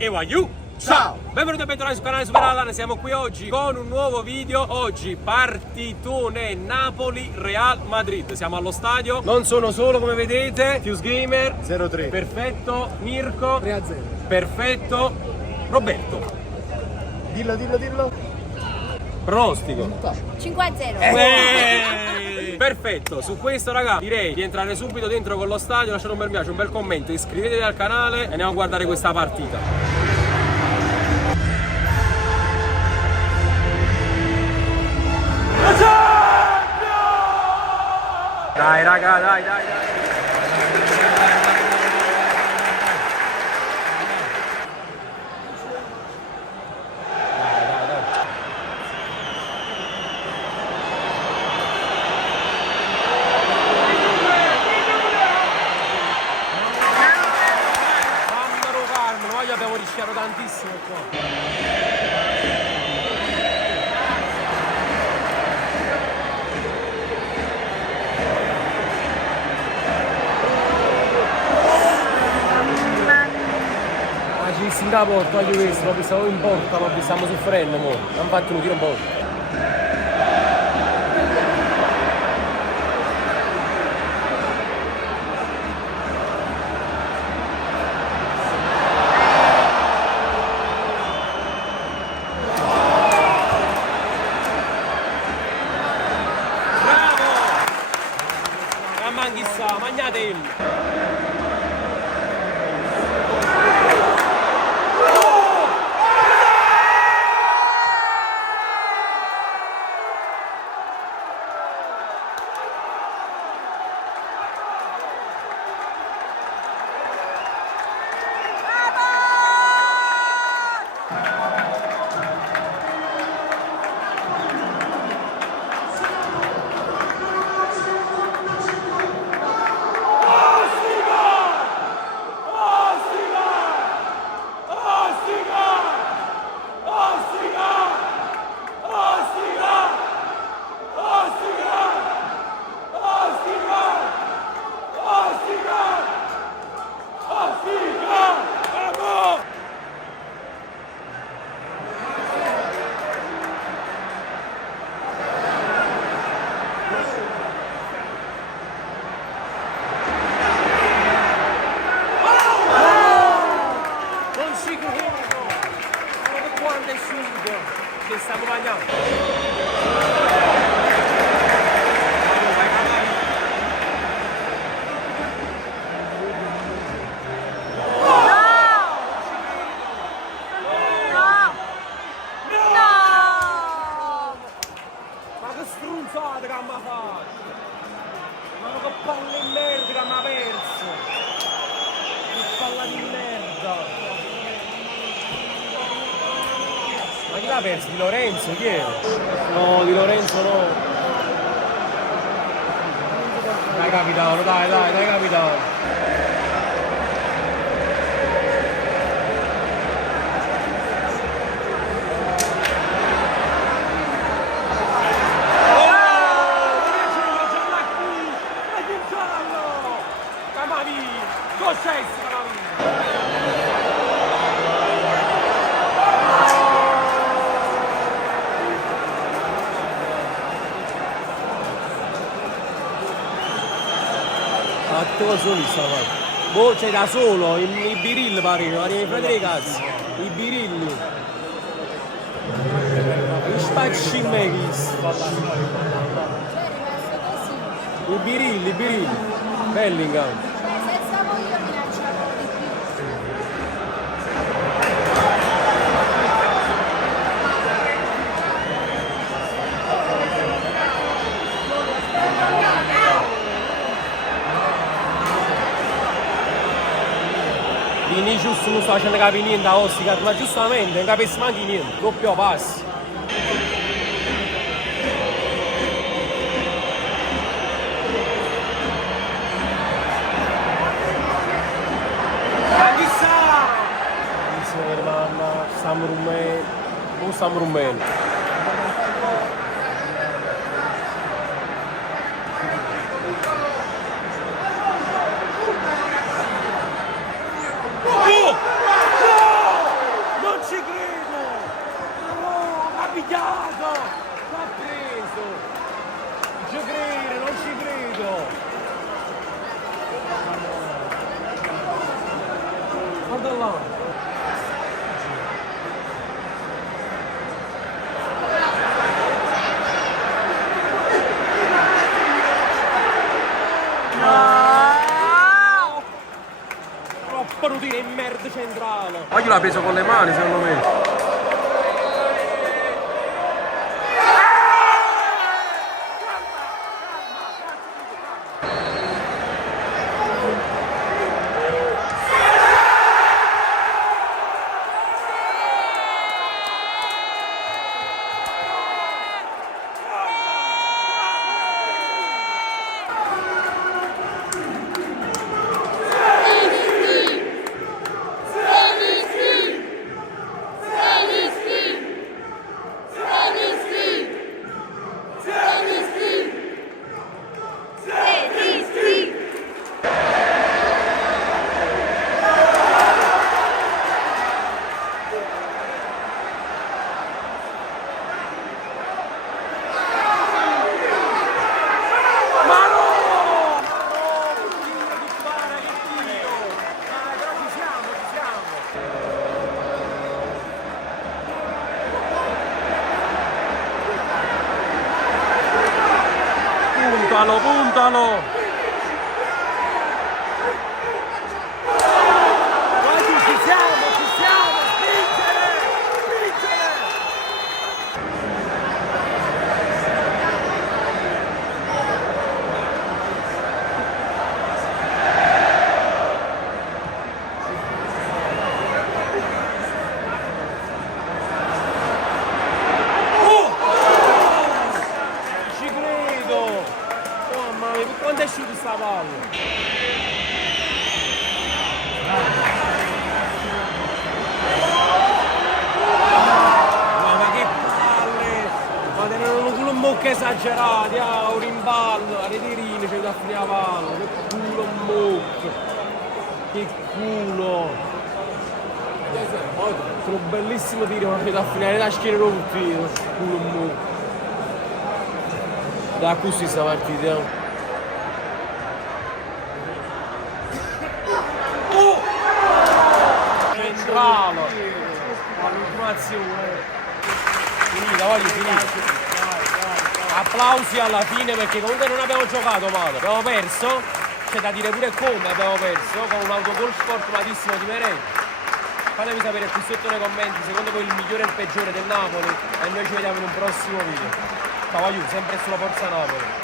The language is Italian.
Ewayu! Ciao! Benvenuti e bentornati sul canale Super Allan, siamo qui oggi con un nuovo video. Oggi partitone Napoli-Real Madrid. Siamo allo stadio, non sono solo come vedete. Fuse Gamer 0-3. perfetto, Mirko 3-0. perfetto, Roberto Dillo. pronostico 5-0. perfetto. Su questo raga direi di entrare subito dentro con lo stadio, lasciate un bel mi piace, un bel commento, iscrivetevi al canale e andiamo a guardare questa partita. Dai raga, dai. Mamma Carmelo, noi abbiamo rischiato tantissimo qua. Ci visto in da porta, voglio questo, l'ho visto in porta, l'ho visto, stiamo soffrendo mo. Hanno fatto un tiro un po'. Bravo! Mamma chissà, magnate! Che stiamo bagnando. Ma che strunzate che mi ha fatto! Ma che palle di merda che mi ha perso! Che palla di merda! Ma chi l'ha perso? Di Lorenzo? Chi è? No, di Lorenzo no. Dai capitano, dai capitano. Ma te solo stava. Boh, c'è da solo, i birilli pare, i fratelli cazzi. I birilli. I spacci me visto. I birilli. Bellingham. Vinicius non sta facendo capire niente a Ossicat, ma giustamente non capisce neanche niente, doppio passo. Ma chissà! Mamma, stiamo rumeno. Oggi l'ha preso con le mani, secondo me. Puntalo, puntalo! Guardi, ci siamo, spingere! Spingere! Ci credo! Mamma mia, quando è uscito sta palla? Ma che palle! Ma tenevano culo in bocca esagerati, un rimballo, a retirine c'è da finire la palla, che culo in bocca! Che culo! Sono bellissimo tiro, ma c'è da finire la schiena tutti, culo in bocca! Da così sta partita. Centrale. L'ultima azione. Finita, voglio finire. Applausi alla fine perché comunque non abbiamo giocato male. Abbiamo perso. C'è da dire pure come abbiamo perso. Con un autogol sfortunatissimo di Meret. Fatemi sapere qui sotto nei commenti secondo voi il migliore e il peggiore del Napoli. E noi ci vediamo in un prossimo video. Ciao, aiuto, sempre sulla Forza Napoli.